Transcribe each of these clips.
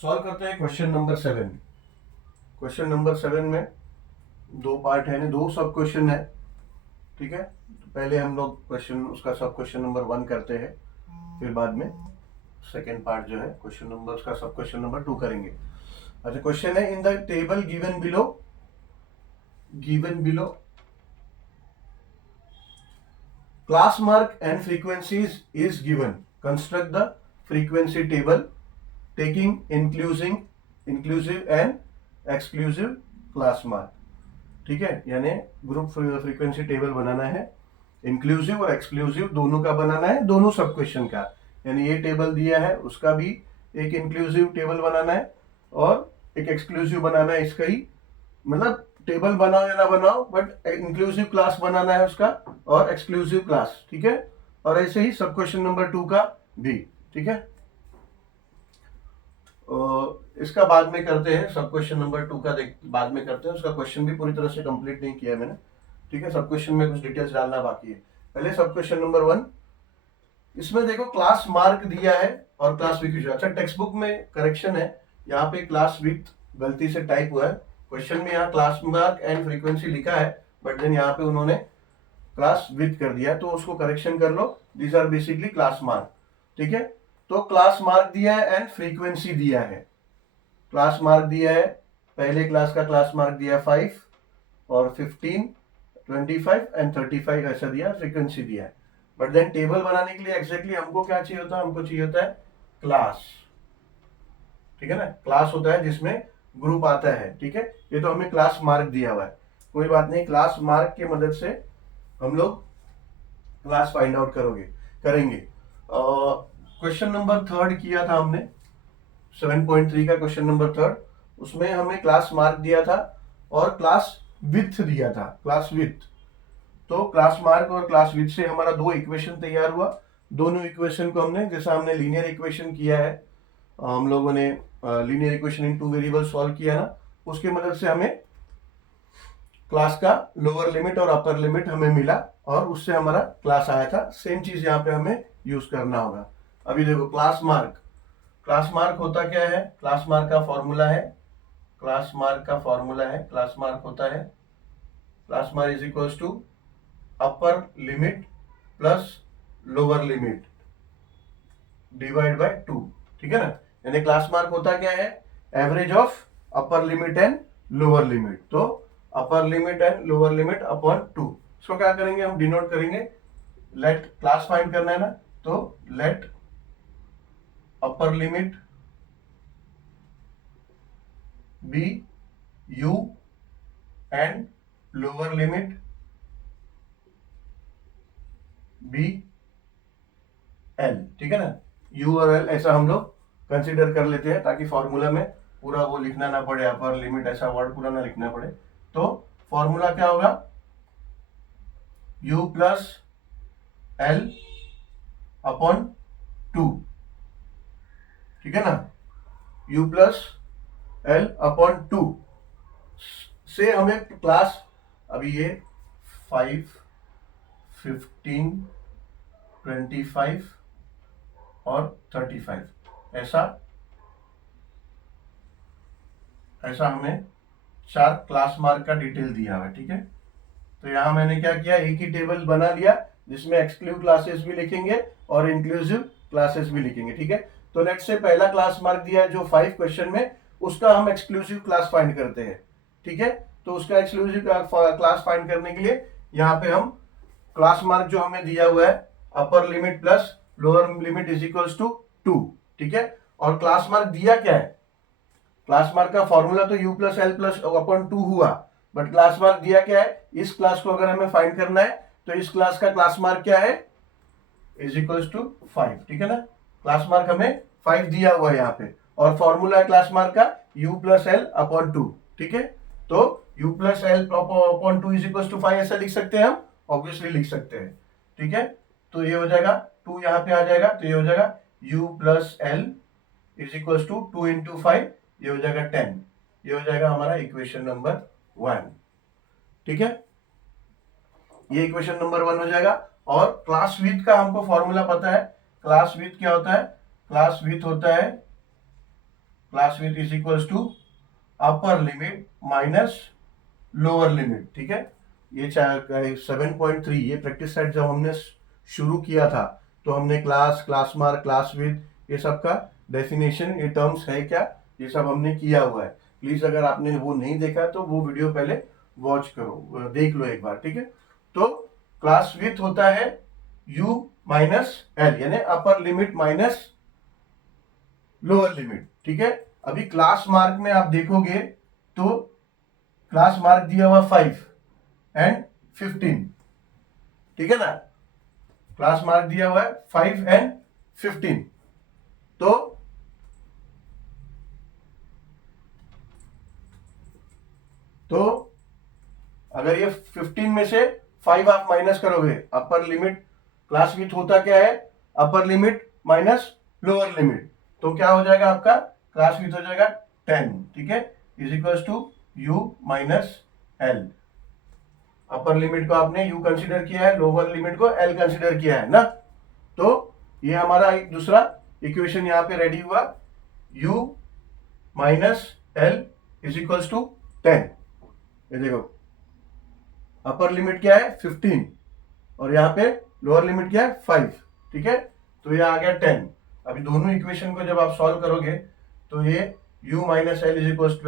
Solve करते हैं question number 7। Question number 7 में दो पार्ट है, दो सब क्वेश्चन है। ठीक है, तो पहले हम लोग क्वेश्चन उसका सब क्वेश्चन नंबर 1 करते हैं, फिर बाद में सेकेंड पार्ट जो है क्वेश्चन नंबर उसका सब क्वेश्चन नंबर 2 करेंगे। अच्छा, क्वेश्चन है in the table given below class mark and frequencies is given. Construct the frequency table taking inclusive and exclusive class mark. ठीक है, यानी ग्रुप फ्रीक्वेंसी टेबल बनाना है, इंक्लूसिव और एक्सक्लूसिव दोनों का बनाना है, दोनों सब क्वेश्चन का। यानी ये टेबल दिया है उसका भी एक इंक्लूसिव टेबल बनाना है और एक एक्सक्लूसिव बनाना है। इसका ही मतलब टेबल बनाओ या ना बनाओ, बट इंक्लूसिव क्लास बनाना है उसका और एक्सक्लूसिव क्लास। ठीक है, और ऐसे ही सब क्वेश्चन नंबर 2 का भी। ठीक है, इसका बाद में करते हैं, सब क्वेश्चन नंबर 2 का बाद में करते हैं। उसका क्वेश्चन भी पूरी तरह से कंप्लीट नहीं किया है मैंने। ठीक है, सब क्वेश्चन में कुछ डिटेल्स डालना बाकी है। पहले सब क्वेश्चन नंबर 1। इसमें देखो क्लास मार्क दिया है और क्लास विथ। अच्छा, टेक्स्ट बुक में करेक्शन है, यहाँ पे क्लास विथ गलती से टाइप हुआ है। क्वेश्चन में यहाँ क्लास मार्क एंड फ्रीक्वेंसी लिखा है, बट देन यहाँ पे उन्होंने क्लास विथ कर दिया, तो उसको करेक्शन कर लो। These are basically class mark. ठीक है, तो क्लास मार्क दिया है एंड फ्रीक्वेंसी दिया है। क्लास मार्क दिया है, पहले क्लास का क्लास मार्क दिया 5 और 15, 25 एंड 35 ऐसा दिया, फ्रीक्वेंसी दिया है। बट देन टेबल बनाने के लिए एग्जैक्टली हमको क्या चाहिए होता है, हमको चाहिए होता है क्लास। ठीक है ना, क्लास होता है जिसमें ग्रुप आता है। ठीक है, ये तो हमें क्लास मार्क दिया हुआ है, कोई बात नहीं। क्लास मार्क की मदद से हम लोग क्लास फाइंड आउट करेंगे। क्वेश्चन नंबर 3 किया था हमने, 7.3 का क्वेश्चन नंबर 3। उसमें हमें क्लास मार्क दिया था और क्लास विथ दिया था, क्लास विथ। तो क्लास मार्क और क्लास विथ से हमारा दो इक्वेशन तैयार हुआ। दोनों इक्वेशन को हमने, जैसा हमने लीनियर इक्वेशन किया है, हम लोगों ने linear equation in 2 variable solve किया ना, उसके मदद से हमें क्लास का लोअर लिमिट और अपर लिमिट हमें मिला और उससे हमारा क्लास आया था। सेम चीज यहाँ पे हमें यूज करना होगा। अभी देखो क्लास मार्क होता क्या है, क्लास मार्क का फॉर्मूला है, क्लास मार्क होता है class mark is equals to upper limit plus lower limit divide by 2। ठीक है ना, यानी क्लास मार्क होता क्या है, average of upper limit and lower limit. तो upper limit and lower limit upon 2। इसको क्या करेंगे, हम डिनोट करेंगे, लेट क्लास फाइंड करना है ना, तो let upper limit be u and lower limit be l। ठीक है ना, u और l ऐसा हम लोग कंसीडर कर लेते हैं, ताकि फॉर्मूला में पूरा वो लिखना ना पड़े, अपर लिमिट ऐसा वर्ड पूरा ना लिखना पड़े। तो फॉर्मूला क्या होगा, u प्लस l अपॉन 2। ठीक है ना, u प्लस l अपॉन 2 से हमें क्लास, अभी ये 5, 15, 25 और 35 ऐसा हमें 4 क्लास मार्क का डिटेल दिया हुआ है। ठीक है, तो यहां मैंने क्या किया, एक ही टेबल बना लिया जिसमें एक्सक्लूसिव क्लासेस भी लिखेंगे और इंक्लूसिव क्लासेस भी लिखेंगे। ठीक है, तो लेट्स से पहला क्लास मार्क दिया है जो 5 क्वेश्चन में, उसका हम एक्सक्लूसिव क्लास फाइंड करते हैं। ठीक है, तो उसका एक्सक्लूसिव क्लास फाइंड करने के लिए यहाँ पे हम क्लास मार्क जो हमें दिया हुआ है, upper limit plus lower limit is equals to 2। ठीक है, और क्लास मार्क दिया क्या है, क्लास मार्क का फॉर्मूला तो u plus L plus upon 2 हुआ, बट क्लास मार्क दिया क्या है, इस क्लास को अगर हमें फाइंड करना है तो इस क्लास का क्लास मार्क क्या है, इज इक्वल्स टू 5। ठीक है ना, क्लास मार्क हमें 5 दिया हुआ है यहाँ पे, और फॉर्मूला है क्लास मार्क का u प्लस एल अपॉन 2। ठीक है, तो u plus L upon 2 is equals to 5 ऐसा लिख सकते हैं हम, ऑब्वियसली लिख सकते हैं। ठीक है, तो ये हो जाएगा 2 यहाँ पे आ जाएगा, तो ये हो जाएगा u plus L is equals to 2 into 5, ये हो जाएगा 10। ये हो जाएगा हमारा इक्वेशन नंबर 1। ठीक है, ये इक्वेशन नंबर 1 हो जाएगा। और क्लास विथ का हमको फॉर्मूला पता है, क्लास विथ क्या होता है, क्लास विथ होता है class width is equals to upper limit minus lower limit, ठीक है। ये 7.3 ये प्रैक्टिस सेट जब हमने शुरू किया था तो हमने class, class mark, class with ये सब का डेफिनेशन, ये टर्म्स है क्या, ये सब हमने किया हुआ है। प्लीज अगर आपने वो नहीं देखा तो वो वीडियो पहले वॉच करो, देख लो एक बार, ठीक है। तो क्लास विथ होता है u माइनस एल, यानी अपर लिमिट माइनस लोअर लिमिट, ठीक है। अभी क्लास मार्क में आप देखोगे तो क्लास मार्क दिया हुआ 5 एंड 15, ठीक है ना। क्लास मार्क दिया हुआ है 5 एंड 15। तो अगर ये 15 में से 5 आप माइनस करोगे, अपर लिमिट क्लास विथ होता क्या है, upper limit minus lower limit, तो क्या हो जाएगा आपका क्लास विथ हो जाएगा 10, ठीक है, is equals to u minus L. Upper limit को आपने u कंसीडर किया है, लोअर लिमिट को l कंसीडर किया है ना। तो ये हमारा एक दूसरा इक्वेशन यहां पे रेडी हुआ, u minus L is equals to 10। ये देखो अपर लिमिट क्या है 15 और यहाँ पे लोअर लिमिट क्या है 5, ठीक है। तो ये आ गया 10। अभी दोनों इक्वेशन को जब आप सॉल्व करोगे तो ये u minus L is equals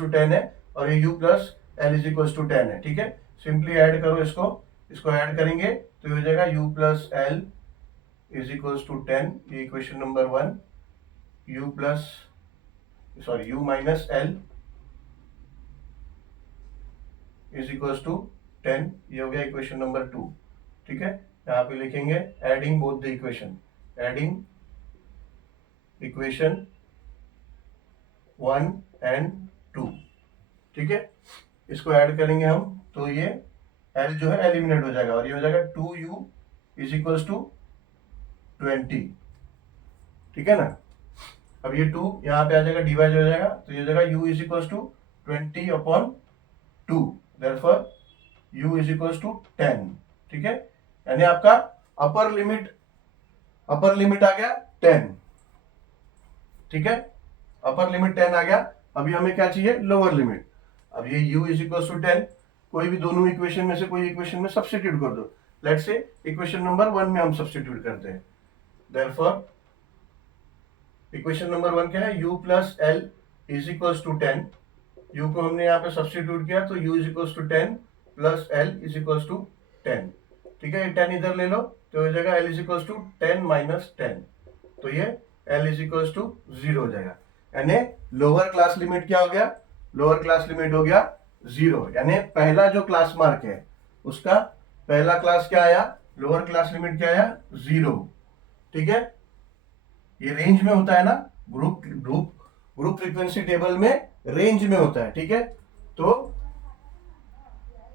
to 10 है और ये u plus L is equals to 10 है, ठीक है। सिंपली ऐड करो इसको ऐड करेंगे तो ये हो जाएगा u plus L is equals to 10, ये equation number 1, u minus L is equals to 10, ये हो गया इक्वेशन नंबर 2, ठीक है। यहाँ पे लिखेंगे adding both the equation, adding equation 1 and 2, ठीक है। इसको ऐड करेंगे हम तो ये L जो है एलिमिनेट हो जाएगा और ये हो जाएगा 2u इज इक्वल्स टू 20, ठीक है ना। अब ये 2 यहाँ पे आ जाएगा, डिवाइड हो जाएगा तो ये हो जाएगा u is equals to 20 upon 2, therefore u is equals to 10, ठीक है। यानी आपका अपर लिमिट आ गया 10, ठीक है। अपर लिमिट 10 आ गया। अभी हमें क्या चाहिए, लोअर लिमिट। अब ये u इज इक्वल्स टू 10, कोई भी दोनों इक्वेशन में से कोई इक्वेशन में सब्स्टिट्यूट कर दो। लेट्स से इक्वेशन नंबर 1 में हम सब्स्टिट्यूट करते हैं, therefore इक्वेशन नंबर 1 क्या है, u plus L is equals to 10, u को हमने यहाँ पे सब्स्टिट्यूट किया तो u is equals to 10 plus l is equals to 10, ठीक है। ये 10 इधर ले लो तो हो जाएगा l is equals to 10 minus 10, तो ये l इज इक्वल्स टू 0 हो जाएगा। यानी लोअर क्लास लिमिट क्या हो गया, लोअर क्लास लिमिट हो गया 0, यानी पहला जो क्लास मार्क है उसका पहला क्लास क्या आया, लोअर क्लास लिमिट क्या आया 0, ठीक है। ये रेंज में होता है ना, ग्रुप फ्रीक्वेंसी टेबल में रेंज में होता है, ठीक है। तो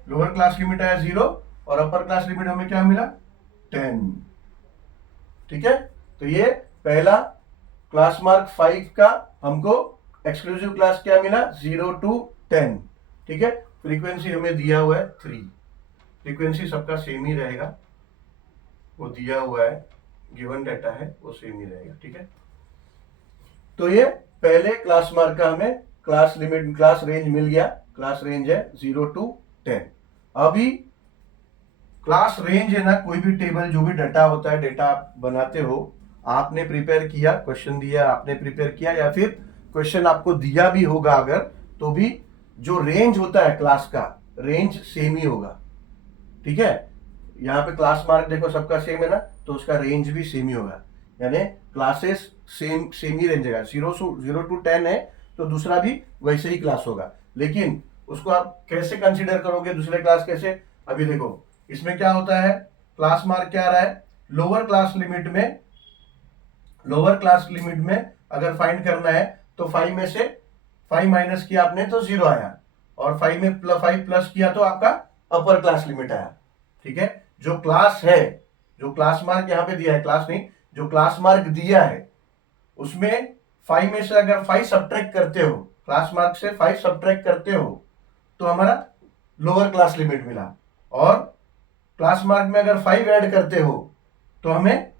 लोअर क्लास लिमिट आया 0 और अपर क्लास लिमिट हमें क्या मिला 10, ठीक है। तो ये पहला क्लास मार्क 5 का हमको एक्सक्लूसिव क्लास क्या मिला 0 to 10, ठीक है। फ्रीक्वेंसी हमें दिया हुआ है 3, फ्रीक्वेंसी सबका सेम ही रहेगा, वो दिया हुआ है, गिवन डाटा है वो सेम ही रहेगा, ठीक है। तो ये पहले क्लास मार्क का हमें क्लास लिमिट, क्लास रेंज मिल गया, क्लास रेंज है 0 to 10। अभी क्लास रेंज है ना, कोई भी टेबल जो भी डाटा होता है, डाटा आप बनाते हो, आपने प्रिपेयर किया, क्वेश्चन दिया आपने प्रिपेयर किया या फिर क्वेश्चन आपको दिया भी होगा अगर, तो भी जो रेंज होता है क्लास का, रेंज सेम ही होगा, ठीक है। यहाँ पे क्लास मार्क देखो सबका सेम है ना, तो उसका रेंज भी सेम ही होगा, यानी क्लासेस सेम ही रेंज है। 0 to 10 है तो दूसरा भी वैसे ही क्लास होगा, लेकिन उसको आप कैसे कंसीडर करोगे दूसरे क्लास कैसे। अभी देखो इसमें क्या होता है, क्लास मार्क क्या आ रहा है, लोअर क्लास लिमिट में अगर फाइंड करना है तो 5 में से 5 माइनस किया आपने तो 0 आया, और 5 में 5 प्लस किया तो आपका अपर क्लास लिमिट आया, ठीक है। जो क्लास है, जो क्लास मार्क यहाँ पे दिया है, क्लास नहीं, जो क्लास मार्क दिया है उसमें 5 में से अगर 5 सब्ट्रैक्ट करते हो, क्लास मार्क से 5 सब्ट्रैक्ट करते हो तो हमारा लोअर क्लास लिमिट मिला, और क्लास मार्क में अगर 5 ऐड करते हो तो हमें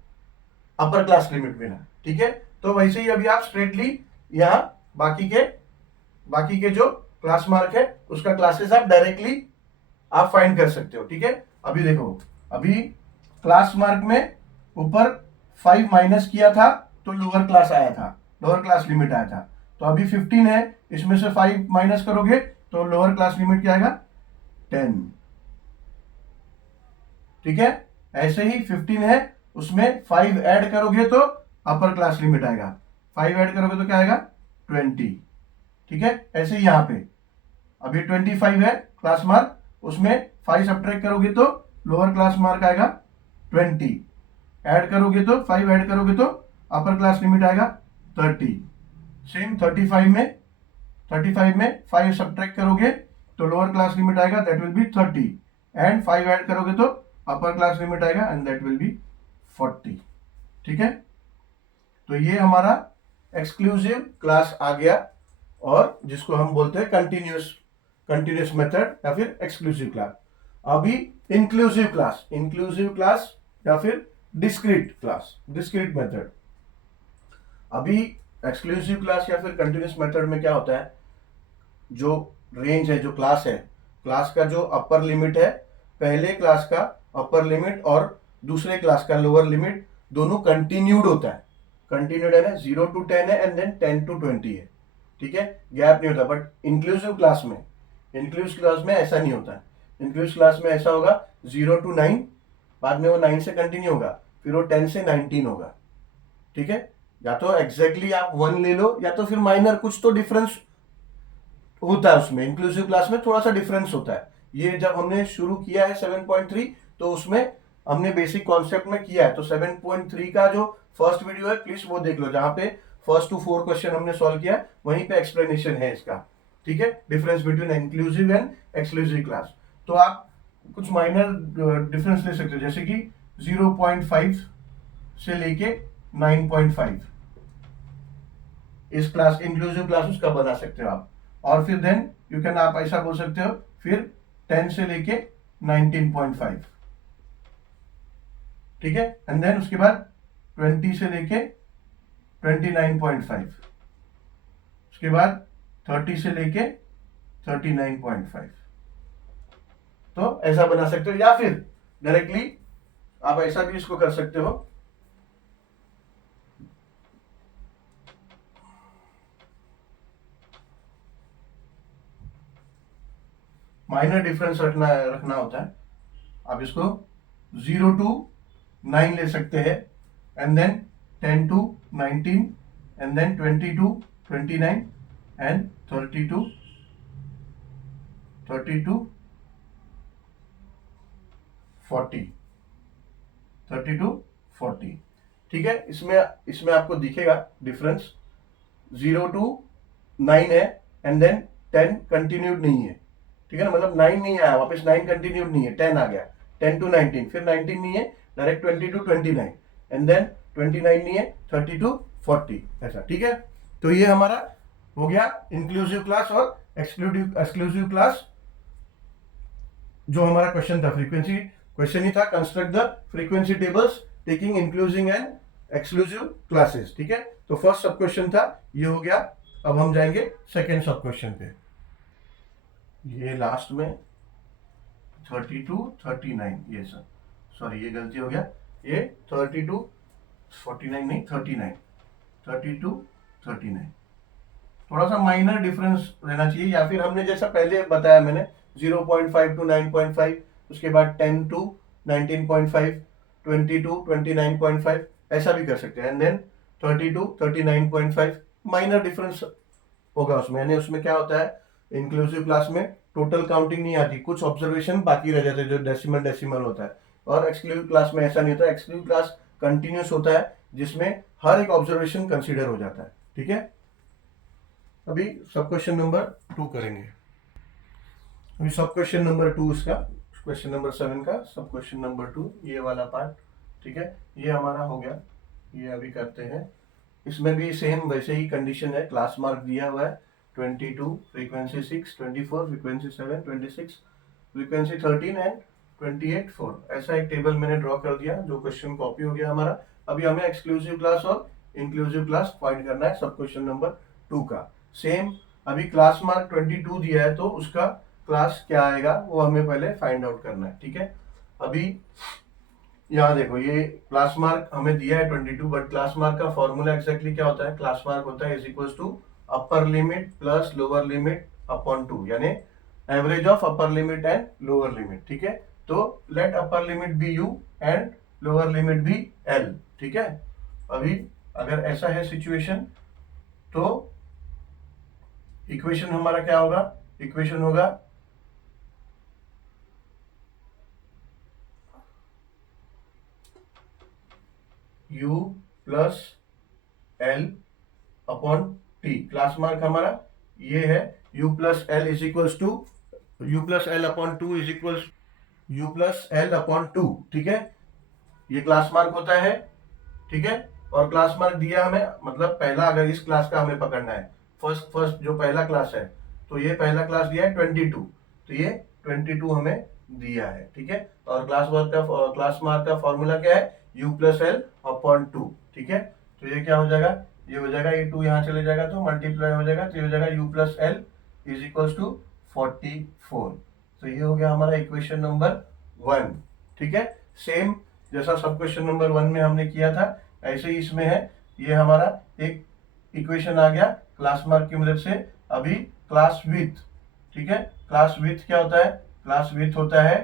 अपर क्लास लिमिट मिला, ठीक है। तो वैसे ही अभी आप स्ट्रेटली यहाँ बाकी के जो क्लास मार्क है उसका क्लासेस आप डायरेक्टली आप फाइंड कर सकते हो। ठीक है, अभी देखो, अभी क्लास मार्क में ऊपर 5 माइनस किया था तो लोअर क्लास आया था, लोअर क्लास लिमिट आया था। तो अभी 15 है, इसमें से 5 माइनस करोगे तो लोअर क्लास लिमिट क्या आएगा, 10। ठीक है, ऐसे ही 15 है, उसमें 5 ऐड करोगे तो अपर क्लास लिमिट आएगा, 5 ऐड करोगे तो क्या आएगा, 20। ठीक है, ऐसे ही यहां पे अभी 25 है क्लास मार्क, उसमें 5 सब्ट्रैक्ट करोगे तो लोअर क्लास मार्क आएगा 20, ऐड करोगे तो 5 ऐड करोगे तो अपर क्लास लिमिट आएगा 30। सेम 35 में 5 सब्ट्रैक्ट करोगे तो लोअर क्लास लिमिट आएगा, that will be 30, and 5 add करोगे तो अपर क्लास लिमिट आएगा एंड दैट विल बी 40। ठीक है, तो ये हमारा एक्सक्लूसिव क्लास आ गया, और जिसको हम बोलते हैं कंटिन्यूस मेथड या फिर एक्सक्लूसिव क्लास। अभी इंक्लूसिव क्लास या फिर डिस्क्रीट मेथड। अभी एक्सक्लूसिव क्लास या फिर कंटिन्यूस मेथड में क्या होता है, जो रेंज है, जो क्लास का जो अपर लिमिट है, पहले क्लास का अपर लिमिट और दूसरे क्लास का लोअर लिमिट दोनों कंटिन्यूड होता है। कंटिन्यूड है ना, 0 to 10 है एंड देन 10 to 20 है। ठीक है, गैप नहीं होता। बट इंक्लूसिव क्लास में ऐसा नहीं होता है। इंक्लूसिव क्लास में ऐसा होगा 0 to 9, बाद में वो 9 से कंटिन्यू होगा, फिर वो 10 से 19 होगा। ठीक है, या तो एग्जैक्टली आप 1 ले लो या तो फिर माइनर कुछ तो डिफरेंस होता है उसमें। इंक्लूसिव क्लास में थोड़ा सा डिफरेंस होता है। ये जब हमने शुरू किया है 7.3 तो उसमें हमने बेसिक कॉन्सेप्ट में किया है। तो 7.3 का जो फर्स्ट वीडियो है प्लीज वो देख लो, जहां पे फर्स्ट टू 4 क्वेश्चन हमने सॉल्व किया, वहीं पे एक्सप्लेनेशन है इसका। ठीक है, difference between inclusive and exclusive class. तो आप कुछ माइनर डिफरेंस ले सकते हो, जैसे कि 0.5 से लेके 9.5 इस क्लास इंक्लूसिव क्लास उसका बना सकते हो आप। और फिर देन यू कैन, आप ऐसा बोल सकते हो, फिर 10 से लेके 19.5। ठीक है, एंड देन उसके बाद 20 से लेके 29.5, उसके बाद 30 से लेके 39.5। तो ऐसा बना सकते हो, या फिर डायरेक्टली आप ऐसा भी इसको कर सकते हो। माइनर डिफरेंस रखना होता है। आप इसको 0 to 9 ले सकते हैं, and then 10 to 19, and then 20 to 29, and 30 to 40। ठीक है, इसमें आपको दिखेगा डिफरेंस। 0 to 9 है एंड देन 10 कंटिन्यूड नहीं है। ठीक है ना, मतलब 9 नहीं आया वापस, 9 कंटिन्यूड नहीं है, 10 आ गया। 10 to 19, फिर 19 नहीं है, डायरेक्ट 20 to 29, एंड देन 29 नहीं है, 30 to 40, ऐसा। ठीक है, तो ये हमारा हो गया इंक्लूसिव क्लास और एक्सक्लूसिव क्लास। जो हमारा क्वेश्चन था, फ्रीक्वेंसी क्वेश्चन ही था, construct the frequency tables taking inclusive and exclusive classes. ठीक है, तो फर्स्ट सब क्वेश्चन था, ये हो गया। अब हम जाएंगे सेकेंड सब क्वेश्चन पे। ये लास्ट में 32 39, ये सर सॉरी ये गलती हो गया, ये 32 49 नहीं 39, 32 39। थोड़ा सा माइनर डिफरेंस रहना चाहिए, या फिर हमने जैसा पहले बताया मैंने 0.5 to 9.5, उसके बाद 10 to 19.5, 20 to 29.5, ऐसा भी कर सकते हैं, and then 30 to 39.5। Minor difference होगा उसमें, यानी उसमें क्या होता है, इंक्लूसिव क्लास में टोटल काउंटिंग नहीं आती, कुछ ऑब्जर्वेशन बाकी रह जाते हैं जो डेसिमल होता है। और एक्सक्लूसिव क्लास में ऐसा नहीं होता, एक्सक्लूसिव क्लास कंटिन्यूस होता है जिसमें हर एक ऑब्जर्वेशन कंसीडर हो जाता है। ठीक है, अभी सब क्वेश्चन नंबर 2 करेंगे। अभी सब क्वेश्चन नंबर 2 इसका, क्वेश्चन नंबर 7 का सब क्वेश्चन नंबर 2, ये वाला पार्ट। ठीक है, ये हमारा हो गया, ये अभी करते हैं। इसमें भी सेम वैसे ही कंडीशन है, क्लास मार्क दिया हुआ है 22, फ्रीक्वेंसी 6, 24, फ्रीक्वेंसी 7, 26, फ्रीक्वेंसी 13 एंड 28 4। ऐसा एक टेबल मैंने ड्रॉ कर दिया, जो क्वेश्चन कॉपी हो गया हमारा। अभी हमें एक्सक्लूसिव क्लास और इंक्लूसिव क्लास फाइंड करना है सब क्वेश्चन नंबर 2 का। सेम अभी क्लास मार्क 22 दिया है तो उसका क्लास क्या आएगा वो हमें पहले फाइंड आउट करना है। ठीक है, अभी यहाँ देखो ये क्लास मार्क हमें दिया है 22, बट क्लास मार्क का फॉर्मूला एक्जैक्टली क्या होता है? क्लास मार्क होता है is equal to upper limit plus lower limit upon 2, यानी average of upper limit and lower limit. ठीक है, तो let upper limit be U and lower limit be L. ठीक है, अभी अगर ऐसा है सिचुएशन तो इक्वेशन हमारा क्या होगा? इक्वेशन होगा u plus L upon T. Class mark हमारा ये है u plus L is equals to u plus L upon 2 is equals u plus L upon 2। ठीक है, ये क्लास मार्क होता है। ठीक है, और क्लास मार्क दिया हमें, मतलब पहला अगर इस क्लास का हमें पकड़ना है, फर्स्ट जो पहला क्लास है, तो ये पहला क्लास दिया है 22, तो ये 22 हमें दिया है। ठीक है, और क्लास मार्क का फॉर्मूला क्या है? u plus L upon 2। ठीक है, तो ये क्या हो जाएगा? ये हो जाएगा, ये 2 यहाँ चले जाएगा तो मल्टीप्लाई हो जाएगा, तो ये हो जाएगा u plus L is equals to 44। तो ये हो गया हमारा इक्वेशन नंबर 1। ठीक है, सेम जैसा सब क्वेश्चन नंबर 1 में हमने किया था ऐसे ही इसमें है। ये हमारा एक इक्वेशन आ गया क्लास मार्क की मदद से। अभी क्लास विथ। ठीक है, क्लास विथ क्या होता है? क्लास विथ होता है,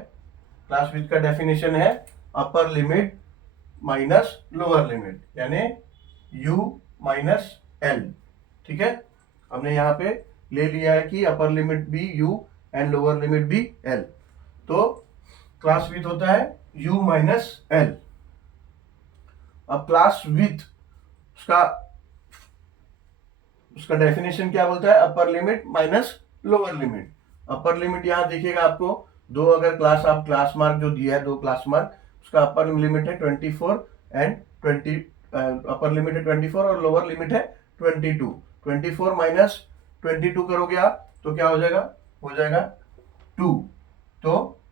क्लास विथ का डेफिनेशन है upper limit minus lower limit, यानी u माइनस एल। ठीक है, हमने यहाँ पे ले लिया है कि अपर लिमिट भी u एंड लोअर लिमिट भी l, तो क्लास विथ होता है u माइनस एल। अब क्लास विथ उसका डेफिनेशन क्या बोलता है? Upper limit minus lower limit. Upper limit यहाँ देखिएगा आपको दो, अगर क्लास मार्क जो दिया है, 2 क्लास मार्क, उसका अपर लिमिट है 24 एंड 20, अपर लिमिट है 24 और लोअर लिमिट है 22। 24 माइनस 22 करोगे आप तो क्या हो जाएगा? हो जाएगा 2, तो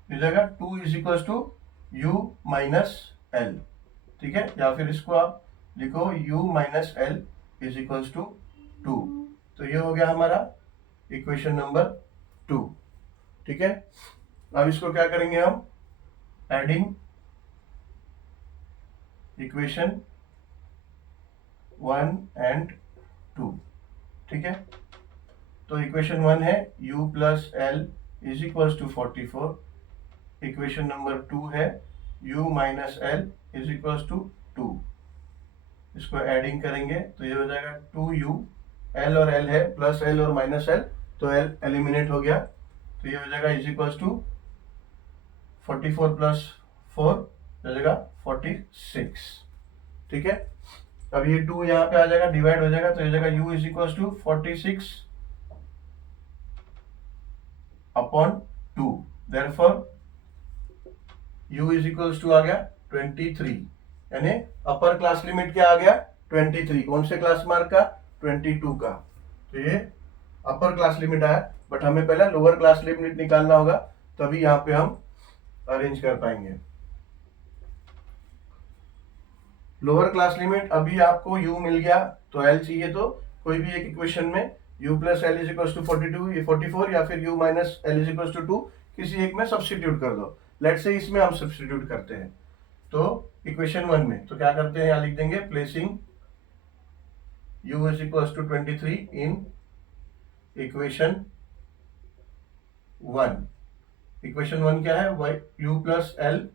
हो जाएगा 2 is equal to u minus L. ठीक है, या फिर इसको आप लिखो u minus L is equal to 2। तो ये हो गया हमारा इक्वेशन नंबर 2। ठीक है, अब इसको क्या करेंगे हम? Adding equation 1 and 2। ठीक है, तो इक्वेशन 1 है u plus L is equal to 44। Equation number 2 है u minus L is equal to 2। इसको एडिंग करेंगे तो ये हो जाएगा 2u, एल और एल है, प्लस एल और माइनस एल, तो एल एलिमिनेट हो गया, तो ये हो जाएगा इज इक्वल टू 44 प्लस 4 हो जाएगा 46। ठीक है, अब ये 2 यहाँ पे आ जाएगा, डिवाइड हो जाएगा, तो ये जाएगा u is equal to 46 upon 2। Therefore u is equal to आ गया 23, यानी अपर क्लास लिमिट क्या आ गया? 23। कौन से क्लास मार्क का? 22 का। तो ये अपर क्लास लिमिट आया, बट हमें पहले लोअर क्लास लिमिट निकालना होगा, तभी यहाँ पे हम अरेंज कर पाएंगे। लोअर क्लास लिमिट अभी आपको u मिल गया, तो l चाहिए, तो कोई भी एक इक्वेशन में u plus L is equal to 44 या फिर u minus L is equal to 2, किसी एक में सब्सटीट्यूट कर दो। लेट्स से इसमें हम सब्सटीट्यूट करते हैं, तो इक्वेशन 1 में तो क्या करते हैं? यहाँ लिख देंगे placing u is equal to 23 in equation 1। Equation 1 क्या है? u plus L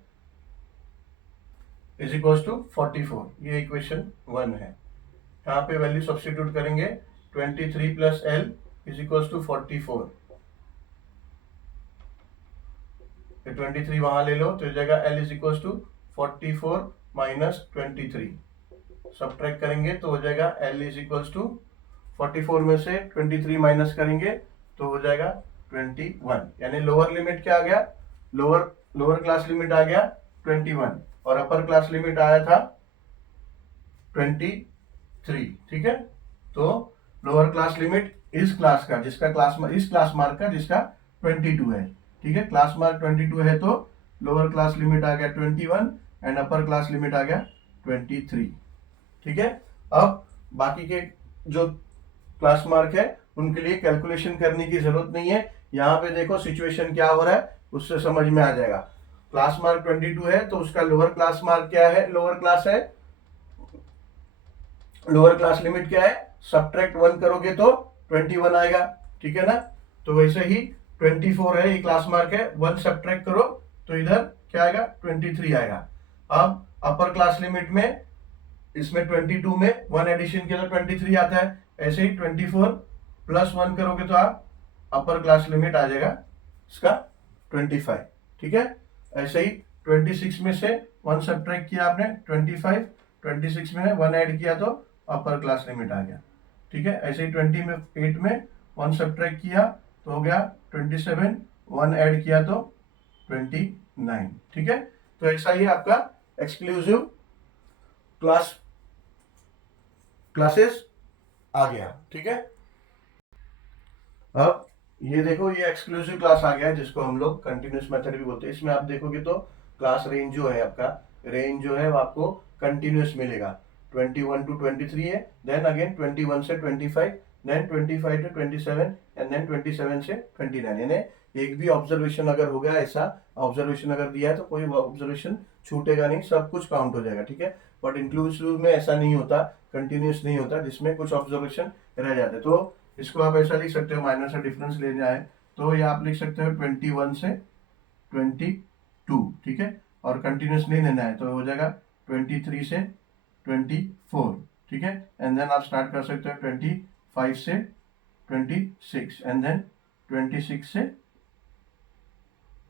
is equal to 44, ये इक्वेशन 1 है। यहाँ पे वैल्यू सब्सटीट्यूट करेंगे, 23 plus L is equal to 44। 23 वहां ले लो तो जाएगा L is equal to 44 minus 23। Subtract करेंगे तो हो जाएगा एल इज इक्वल टू 44 में से 23 माइनस करेंगे तो हो जाएगा 21, यानी लोअर लिमिट क्या आ गया? लोअर क्लास लिमिट आ गया 21 और अपर क्लास लिमिट आया था 23। ठीक है, तो लोअर क्लास लिमिट इस क्लास का, जिसका इस क्लास मार्क का जिसका 22 है। ठीक है, क्लास मार्क 22 है तो लोअर क्लास लिमिट आ गया 21 एंड अपर क्लास लिमिट आ गया 23। ठीक है, अब बाकी के जो क्लास मार्क है उनके लिए कैलकुलेशन करने की जरूरत नहीं है। यहाँ पे देखो सिचुएशन क्या हो रहा है उससे समझ में आ जाएगा। क्लास मार्क 22 है तो उसका लोअर क्लास मार्क क्या है, लोअर क्लास है, लोअर क्लास लिमिट क्या है, सब्ट्रैक्ट 1 करोगे तो 21 आएगा, ठीक है ना। तो वैसे ही 24 है ये क्लास मार्क है, 1 सब्ट्रैक्ट करो तो इधर क्या आएगा 23 आएगा। अब अपर क्लास लिमिट में इसमें 22 में 1 एडिशन किया तो 23 आता है, ऐसे ही 24 प्लस 1 करोगे तो आप अपर क्लास लिमिट आ जाएगा इसका 25, ठीक है। ऐसे ही 26 में से 1 सब्ट्रैक्ट किया आपने 25, 26 में 1 ऐड किया तो अपर क्लास लिमिट आ गया, ठीक है। ऐसे ही 28 में 1 सब्ट्रैक्ट किया तो हो गया 27, 1 ऐड किया तो 29, ठीक है। तो ऐसा ही आपका एक्सक्लूसिव क्लासेस आ गया, ठीक है। अब ये देखो ये एक्सक्लूसिव क्लास आ गया है जिसको हम लोग कंटिन्यूस मेथड भी बोलते हैं। इसमें आप देखोगे तो क्लास रेंज जो है आपका रेंज जो है वो आपको कंटिन्यूस मिलेगा, 21 to 23 है, देन अगेन 21 से 25, देन 25 to 27 एंड देन 27 से 29। यानी एक भी ऑब्जर्वेशन अगर हो गया, ऐसा ऑब्जर्वेशन अगर दिया है तो कोई ऑब्जर्वेशन छूटेगा नहीं, सब कुछ काउंट हो जाएगा, ठीक है। बट इंक्लूसिव में ऐसा नहीं होता, कंटिन्यूस नहीं होता, जिसमें कुछ ऑब्जर्वेशन रह जाते। तो इसको आप ऐसा लिख सकते हो, माइनर से डिफरेंस लेना है तो ये आप लिख सकते हो 21 से 22, ठीक है। और कंटिन्यूस नहीं लेना है तो हो जाएगा 23 से 24, ठीक है। एंड देन आप स्टार्ट कर सकते हो 25 से 26 एंड देन 26 से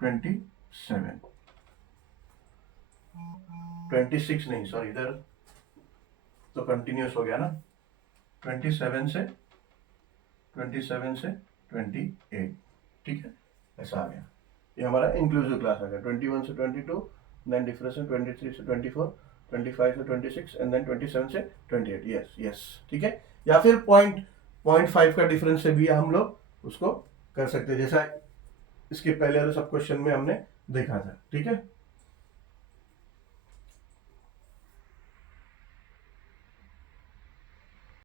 27, 26 नहीं सॉरी इधर तो कंटिन्यूस हो गया ना, 27 से 28, ठीक है, ऐसा आ गया। ये हमारा इंक्लूसिव क्लास आ गया। 21 से 22, देन डिफरेंस है 23 से 24, 25 से 26 एंड देन 27 से 28, यस यस, ठीक है। या फिर 0.5 का डिफरेंस से भी हम लोग उसको कर सकते हैं, जैसा इसके पहले वाले सब क्वेश्चन में हमने देखा था, ठीक है।